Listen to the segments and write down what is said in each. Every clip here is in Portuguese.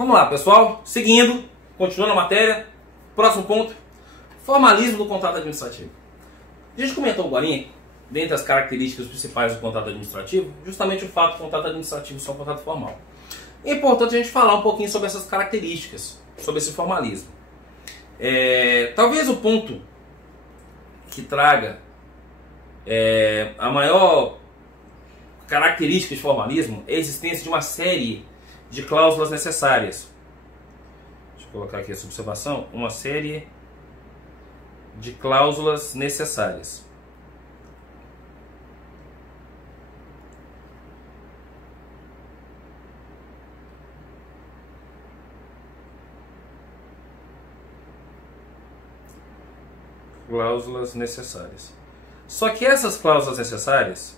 Vamos lá, pessoal. Seguindo, continuando a matéria. Próximo ponto. Formalismo do contrato administrativo. A gente comentou agora, dentre as características principais do contrato administrativo, justamente o fato do contrato administrativo ser um contrato formal. É importante a gente falar um pouquinho sobre essas características, sobre esse formalismo. Talvez o ponto que traga a maior característica de formalismo é a existência de uma série de cláusulas necessárias. Deixa eu colocar aqui essa observação. Uma série de cláusulas necessárias. Cláusulas necessárias. Só que essas cláusulas necessárias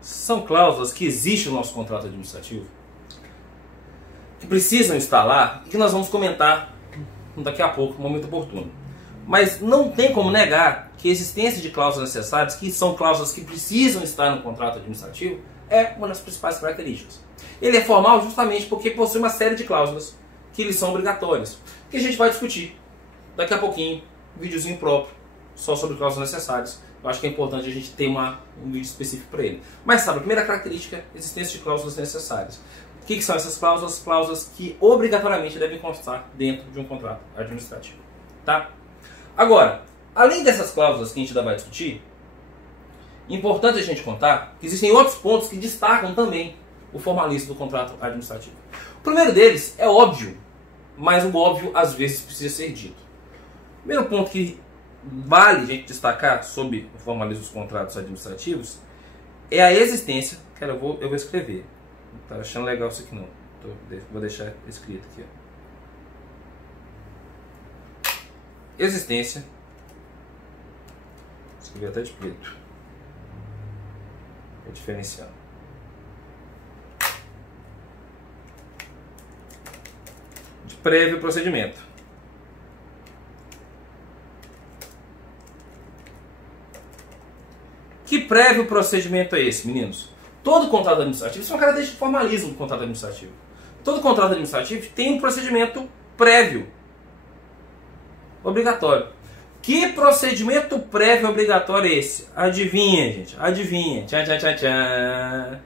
são cláusulas que existem no nosso contrato administrativo, que precisam estar lá e que nós vamos comentar daqui a pouco, no momento oportuno. Mas não tem como negar que a existência de cláusulas necessárias, que são cláusulas que precisam estar no contrato administrativo, é uma das principais características. Ele é formal justamente porque possui uma série de cláusulas que lhes são obrigatórias, que a gente vai discutir daqui a pouquinho, um videozinho próprio, só sobre cláusulas necessárias. Eu acho que é importante a gente ter um vídeo específico para ele. Mas sabe, a primeira característica é a existência de cláusulas necessárias. O que são essas cláusulas? Cláusulas que obrigatoriamente devem constar dentro de um contrato administrativo. Tá? Agora, além dessas cláusulas que a gente ainda vai discutir, é importante a gente contar que existem outros pontos que destacam também o formalismo do contrato administrativo. O primeiro deles é óbvio, mas o óbvio às vezes precisa ser dito. O primeiro ponto que vale a gente destacar sobre o formalismo dos contratos administrativos é a existência, eu vou escrever, não está achando legal isso aqui não, vou deixar escrito aqui. Existência, vou escrever até de preto, é diferencial. De prévio procedimento. Que prévio procedimento é esse, meninos? Todo contrato administrativo, isso é uma característica de formalismo do contrato administrativo. Todo contrato administrativo tem um procedimento prévio obrigatório. Que procedimento prévio obrigatório é esse? Adivinha, gente. Adivinha. Tchan, tchan, tchan, tchan.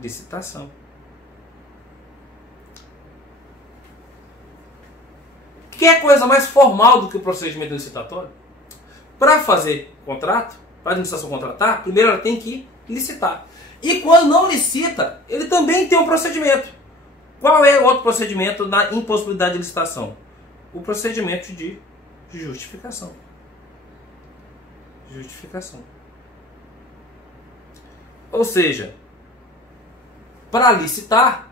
Licitação. Que coisa mais formal do que o procedimento licitatório? Para fazer contrato, para a administração contratar, primeiro ela tem que licitar. E quando não licita, ele também tem um procedimento. Qual é o outro procedimento da impossibilidade de licitação? O procedimento de justificação. Justificação. Ou seja, para licitar,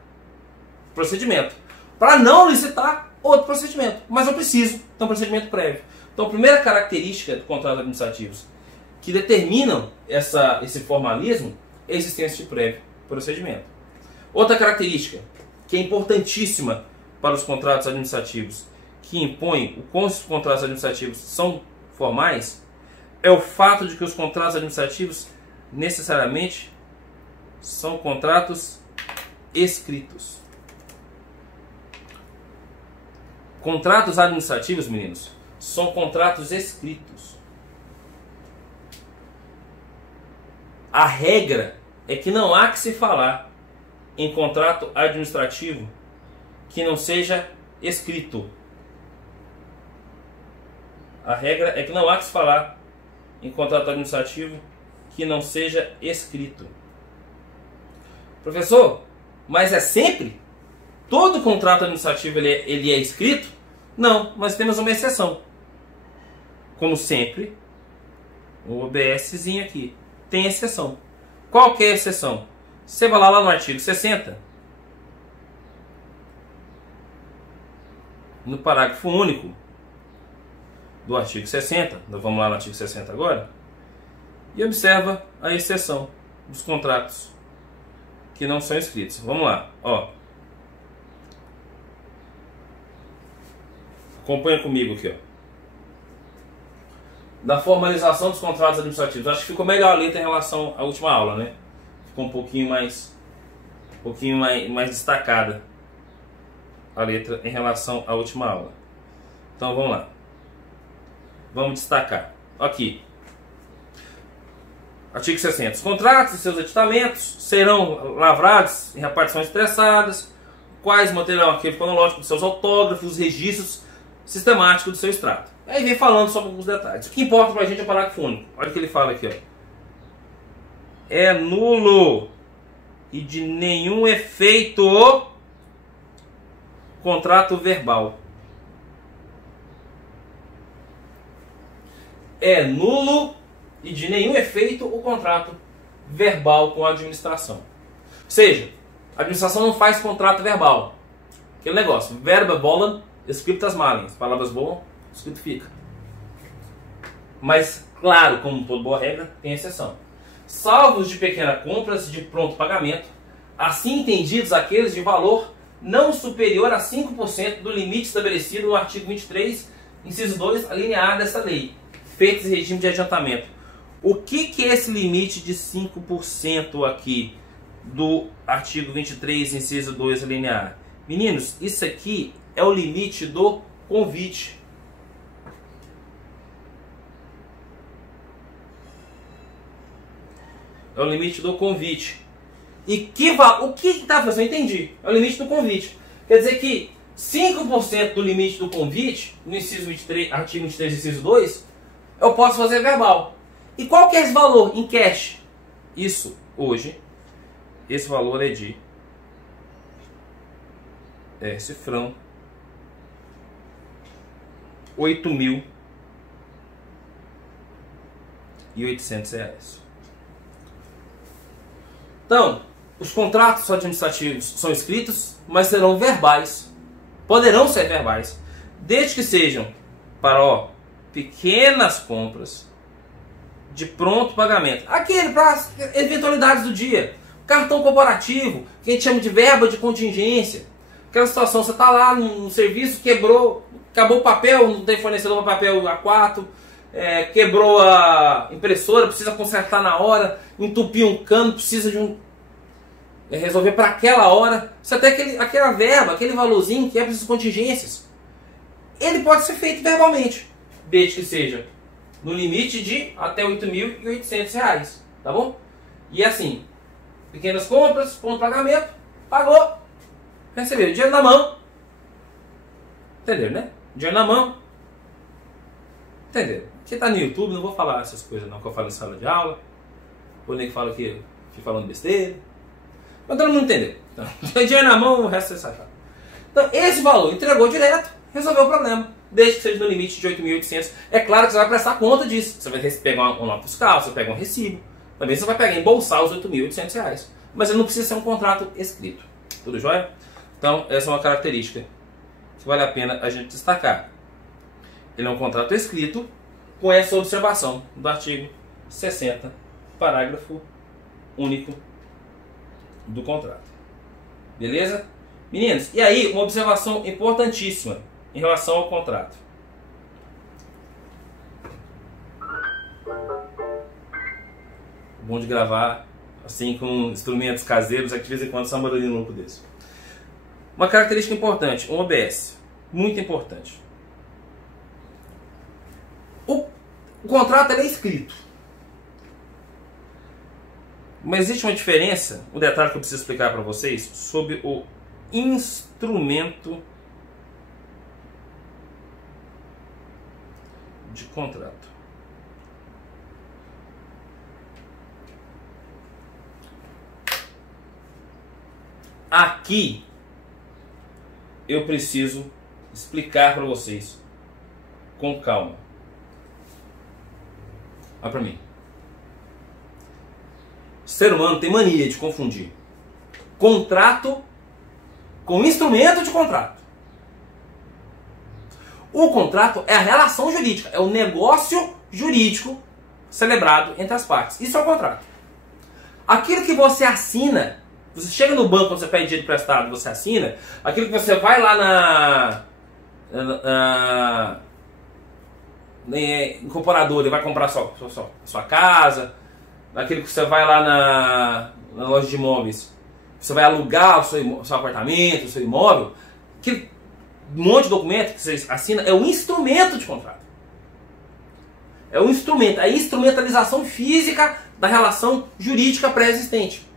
procedimento. Para não licitar, outro procedimento. Mas eu preciso ter um procedimento prévio. Então, a primeira característica do contrato administrativos que determinam esse formalismo é a existência de prévio procedimento. Outra característica que é importantíssima para os contratos administrativos, que impõe o quão os contratos administrativos são formais, é o fato de que os contratos administrativos necessariamente são contratos escritos. Contratos administrativos, meninos, são contratos escritos. A regra é que não há que se falar em contrato administrativo que não seja escrito. A regra é que não há que se falar em contrato administrativo que não seja escrito. Professor, mas é sempre? Todo contrato administrativo ele é escrito? Não, mas temos uma exceção. Como sempre, o OBSzinho aqui tem exceção. Qual que é a exceção? Você vai lá no artigo 60, no parágrafo único do artigo 60, nós vamos lá no artigo 60 agora, e observa a exceção dos contratos que não são escritos. Vamos lá, ó. Acompanha comigo aqui, ó. da formalização dos contratos administrativos. Acho que ficou melhor a letra em relação à última aula, né? Ficou um pouquinho mais destacada a letra em relação à última aula. Então vamos lá. Vamos destacar. Aqui. Artigo 60. Os contratos e seus editamentos serão lavrados em repartições expressadas, quais manterão arquivo cronológico dos seus autógrafos, registros sistemáticos do seu extrato. Aí vem falando sobre alguns detalhes. O que importa pra gente é o parágrafo único. Olha o que ele fala aqui, ó. É nulo e de nenhum efeito contrato verbal. É nulo e de nenhum efeito o contrato verbal com a administração. Ou seja, a administração não faz contrato verbal. Aquele negócio, verba volant, scriptas malem. Palavras boas, escrito fica. Mas, claro, como toda boa regra, tem exceção. Salvos de pequena compras de pronto pagamento, assim entendidos aqueles de valor não superior a 5% do limite estabelecido no artigo 23, inciso 2, a linha A desta lei, feitos em regime de adiantamento. O que é esse limite de 5% aqui do artigo 23, inciso 2, a linha A? Meninos, isso aqui é o limite do convite. É o limite do convite. E o que está fazendo? Eu entendi. É o limite do convite. Quer dizer que 5% do limite do convite, no inciso 23, artigo 23, inciso 2, eu posso fazer verbal. E qual que é esse valor em cash? Isso, hoje, esse valor é de cifrão, R$8.800. Então, os contratos administrativos são escritos, mas serão verbais. Poderão ser verbais, desde que sejam para pequenas compras de pronto pagamento. Aquele para eventualidades do dia. Cartão corporativo, que a gente chama de verba de contingência. Aquela situação, você está lá no serviço, quebrou, acabou o papel, não tem fornecedor para papel A4, quebrou a impressora, precisa consertar na hora, entupiu um cano, precisa de resolver para aquela hora. Você tem aquela verba, aquele valorzinho que é para essas contingências. Ele pode ser feito verbalmente, desde que seja no limite de até R$8.800, tá bom? E assim, pequenas compras, ponto de pagamento, pagou, recebeu dinheiro na mão. Entendeu, né? Dinheiro na mão. Entendeu? Você tá no YouTube, não vou falar essas coisas não que eu falo em sala de aula. Ou nem que falo aqui, fico falando besteira. Mas todo mundo entendeu. Então, dinheiro na mão, o resto você sabe. Então, esse valor entregou direto, resolveu o problema. Desde que seja no limite de 8.800. É claro que você vai prestar conta disso. Você vai pegar uma nota fiscal, você pega um recibo. Também você vai pegar embolsar os R$8.800. Mas ele não precisa ser um contrato escrito. Tudo jóia? Então, essa é uma característica que vale a pena a gente destacar. Ele é um contrato escrito com essa observação do artigo 60, parágrafo único do contrato. Beleza? Meninos, e aí uma observação importantíssima em relação ao contrato. Bom de gravar assim com instrumentos caseiros, é que de vez em quando só um barulhinho louco desse. Uma característica importante, um OBS, muito importante. O contrato é escrito. Mas existe uma diferença, um detalhe que eu preciso explicar para vocês, sobre o instrumento de contrato. Aqui eu preciso explicar para vocês com calma. Olha para mim. O ser humano tem mania de confundir contrato com instrumento de contrato. O contrato é a relação jurídica, é o negócio jurídico celebrado entre as partes. Isso é o contrato. Aquilo que você assina, você chega no banco quando você pede dinheiro emprestado, você assina, aquilo que você vai lá incorporador, ele vai comprar sua casa, naquele que você vai lá na loja de imóveis, você vai alugar o seu apartamento, o seu imóvel, aquele monte de documento que você assina é um instrumento de contrato. É um instrumento, é a instrumentalização física da relação jurídica pré-existente.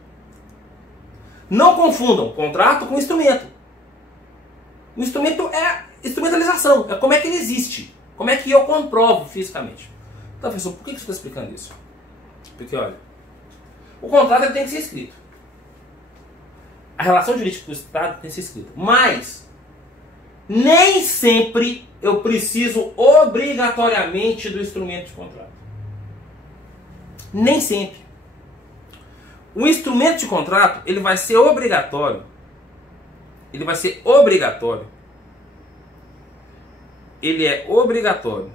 Não confundam contrato com instrumento. O instrumento é instrumentalização, é como é que ele existe, como é que eu comprovo fisicamente. Então, professor, por que você está explicando isso? Porque, olha, o contrato ele tem que ser escrito. A relação jurídica do Estado tem que ser escrita. Mas, nem sempre eu preciso obrigatoriamente do instrumento de contrato. Nem sempre. O instrumento de contrato, ele vai ser obrigatório. Ele vai ser obrigatório. Ele é obrigatório.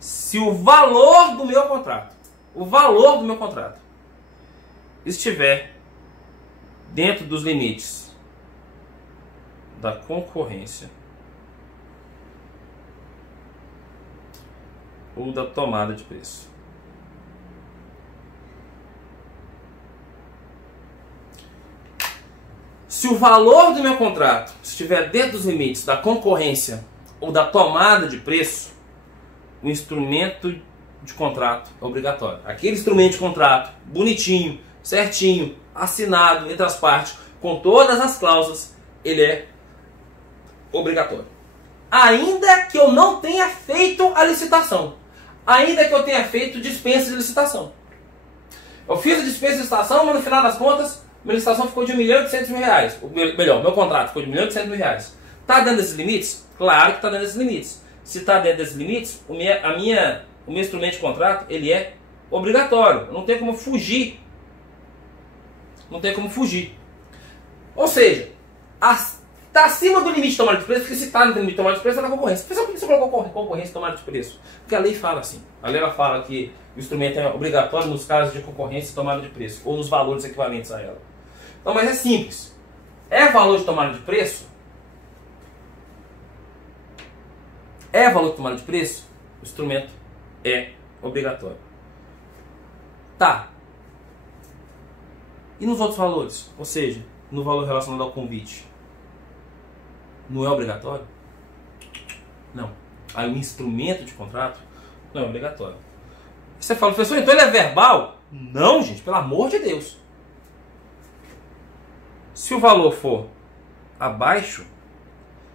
Se o valor do meu contrato, estiver dentro dos limites da concorrência ou da tomada de preço. Se o valor do meu contrato estiver dentro dos limites da concorrência ou da tomada de preço, o instrumento de contrato é obrigatório. Aquele instrumento de contrato, bonitinho, certinho, assinado entre as partes, com todas as cláusulas, ele é obrigatório. Ainda que eu não tenha feito a licitação. Ainda que eu tenha feito dispensa de licitação. Eu fiz a dispensa de licitação, mas no final das contas, minha licitação ficou de R$1.800.000. Melhor, meu contrato ficou de R$1.800.000. Está dentro desses limites? Claro que está dentro desses limites. Se está dentro desses limites, o meu instrumento de contrato, ele é obrigatório. Não tem como fugir. Não tem como fugir. Ou seja, está acima do limite de tomada de preço, porque se está no limite de tomada de preço, está na concorrência. Por que você colocou concorrência e tomada de preço? Porque a lei fala assim. A lei ela fala que o instrumento é obrigatório nos casos de concorrência e tomada de preço, ou nos valores equivalentes a ela. Então, mas é simples. É valor de tomada de preço? É valor de tomada de preço? O instrumento é obrigatório. Tá. E nos outros valores? Ou seja, no valor relacionado ao convite? Não é obrigatório? Não. Aí o instrumento de contrato não é obrigatório. Você fala, professor, então ele é verbal? Não, gente, pelo amor de Deus. Se o valor for abaixo,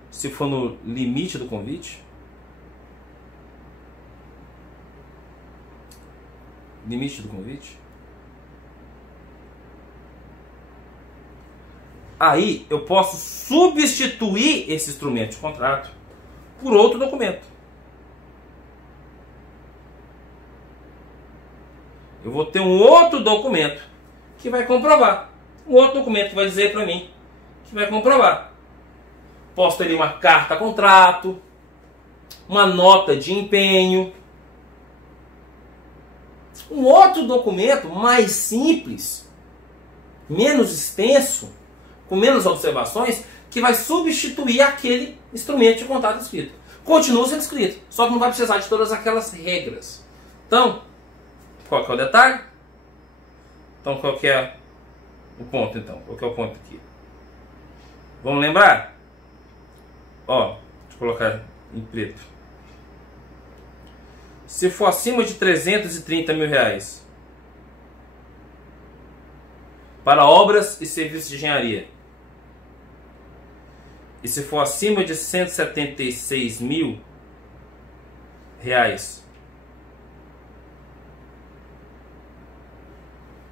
se for no limite do convite, aí eu posso substituir esse instrumento de contrato por outro documento. Eu vou ter um outro documento que vai comprovar. Um outro documento que vai dizer para mim que vai comprovar. Posso ter ali uma carta contrato, uma nota de empenho, um outro documento mais simples, menos extenso, com menos observações, que vai substituir aquele instrumento de contrato escrito. Continua sendo escrito, só que não vai precisar de todas aquelas regras. Então, qual que é o detalhe? Então, qual que é o ponto, então? Qual que é o ponto aqui? Vamos lembrar? Ó, deixa eu colocar em preto. Se for acima de R$330.000 para obras e serviços de engenharia, e se for acima de R$176.000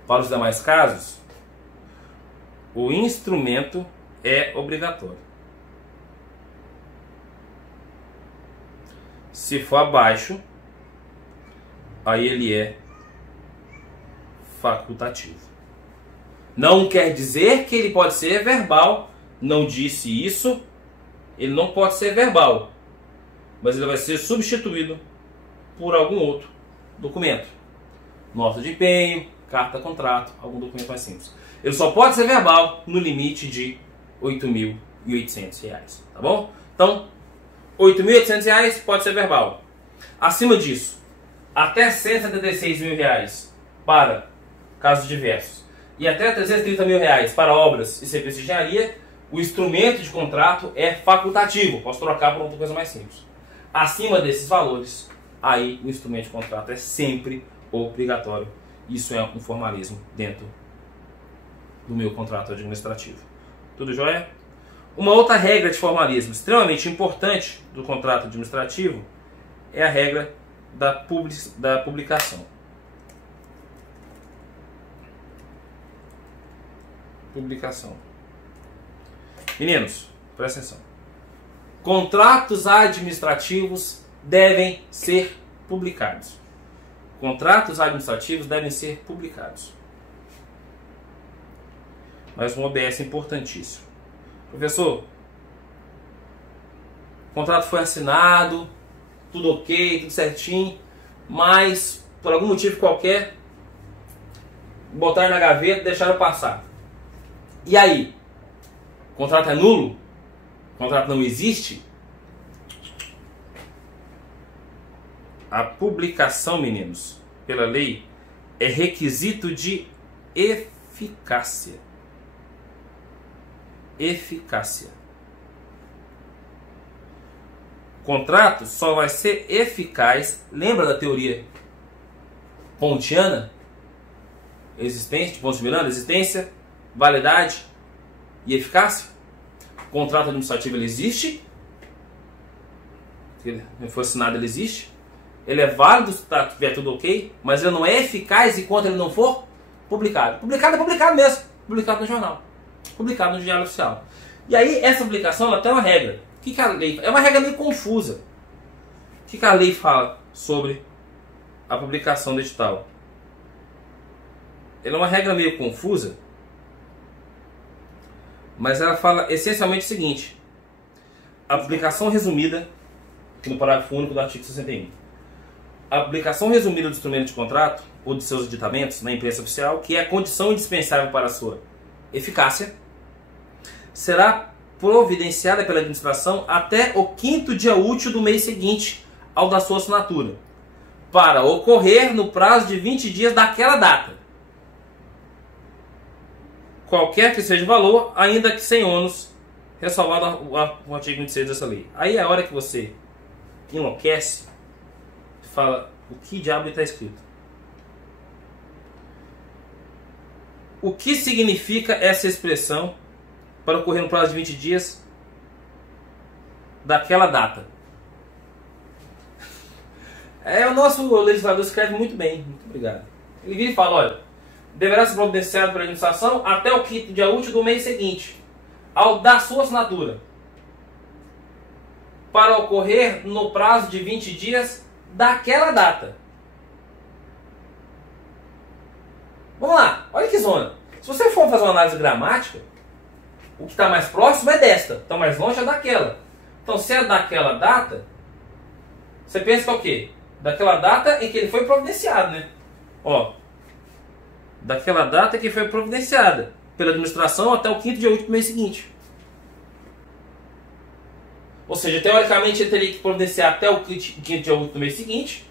para os demais casos, o instrumento é obrigatório. Se for abaixo, aí ele é facultativo. Não quer dizer que ele pode ser verbal. Não disse isso. Ele não pode ser verbal. Mas ele vai ser substituído por algum outro documento. Nota de empenho, carta contrato, algum documento mais simples. Ele só pode ser verbal no limite de R$8.000. 8.800, tá bom? Então, R$ 8.800 pode ser verbal. Acima disso, até R$ 176.000 para casos diversos e até R$ 330.000 para obras e serviços de engenharia, o instrumento de contrato é facultativo. Posso trocar por outra coisa mais simples. Acima desses valores, aí o instrumento de contrato é sempre obrigatório. Isso é um formalismo dentro do meu contrato administrativo. Tudo jóia? Uma outra regra de formalismo extremamente importante do contrato administrativo é a regra da publicação. Publicação. Meninos, presta atenção. Contratos administrativos devem ser publicados. Contratos administrativos devem ser publicados. Mais um OBS importantíssimo. Professor, o contrato foi assinado, tudo ok, tudo certinho, mas por algum motivo qualquer botaram na gaveta e deixaram passar. E aí? O contrato é nulo? O contrato não existe? A publicação, meninos, pela lei, é requisito de eficácia. Eficácia. O contrato só vai ser eficaz, lembra da teoria pontiana? Existência, de Ponce de Milano, existência, validade e eficácia. O contrato administrativo ele existe, se ele não for assinado ele existe, ele é válido se tiver tudo ok, mas ele não é eficaz enquanto ele não for publicado. Publicado é publicado mesmo, publicado no jornal, publicado no Diário Oficial. E aí essa publicação ela tem uma regra. O que a lei? É uma regra meio confusa. O que a lei fala sobre a publicação do edital? Ela é uma regra meio confusa, mas ela fala essencialmente o seguinte: a publicação resumida, aqui no parágrafo único do artigo 61, a publicação resumida do instrumento de contrato ou de seus editamentos na imprensa oficial, que é a condição indispensável para a sua eficácia, será providenciada pela administração até o 5º dia útil do mês seguinte ao da sua assinatura, para ocorrer no prazo de 20 dias daquela data, qualquer que seja o valor, ainda que sem ônus, ressalvado o artigo 26 dessa lei. Aí é a hora que você enlouquece e fala: o que diabo está escrito? O que significa essa expressão para ocorrer no prazo de 20 dias daquela data? O nosso legislador escreve muito bem, muito obrigado. Ele vira e fala: olha, deverá ser providenciado pela administração até o 5º dia útil do mês seguinte ao da sua assinatura, para ocorrer no prazo de 20 dias daquela data. Vamos lá, olha que zona. Se você for fazer uma análise gramática, o que está mais próximo é desta, então mais longe é daquela. Então se é daquela data, você pensa que é o quê? Daquela data em que ele foi providenciado, né? Ó, daquela data que foi providenciada pela administração até o 5º dia útil do mês seguinte. Ou seja, teoricamente ele teria que providenciar até o 5º dia útil do mês seguinte.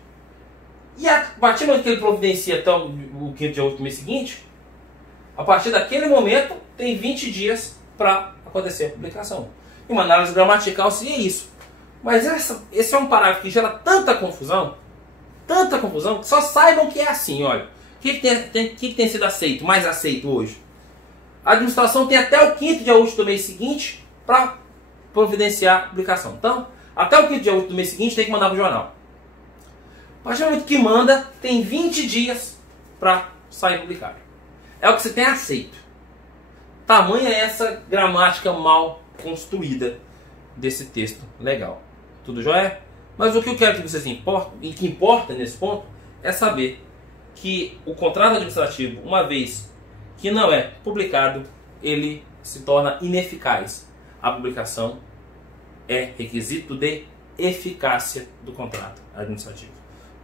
E a partir do momento que ele providencia até o 5º dia útil do mês seguinte, a partir daquele momento tem 20 dias para acontecer a publicação. E uma análise gramatical seria isso. Mas esse é um parágrafo que gera tanta confusão, que só saibam que é assim, olha. O que tem sido aceito, mais aceito hoje? A administração tem até o 5º dia útil do mês seguinte para providenciar a publicação. Então, até o 5º dia útil do mês seguinte tem que mandar para o jornal. A partir do momento que manda, tem 20 dias para sair publicado. É o que você tem aceito. Tamanha é essa gramática mal construída desse texto legal. Tudo jóia? Mas o que eu quero que vocês importem, e que importa nesse ponto, é saber que o contrato administrativo, uma vez que não é publicado, ele se torna ineficaz. A publicação é requisito de eficácia do contrato administrativo.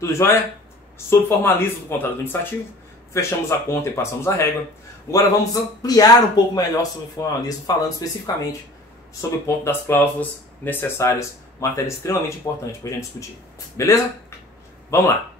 Tudo jóia? Sobre o formalismo do contrato administrativo, fechamos a conta e passamos a régua. Agora vamos ampliar um pouco melhor sobre o formalismo, falando especificamente sobre o ponto das cláusulas necessárias, matéria extremamente importante para a gente discutir. Beleza? Vamos lá!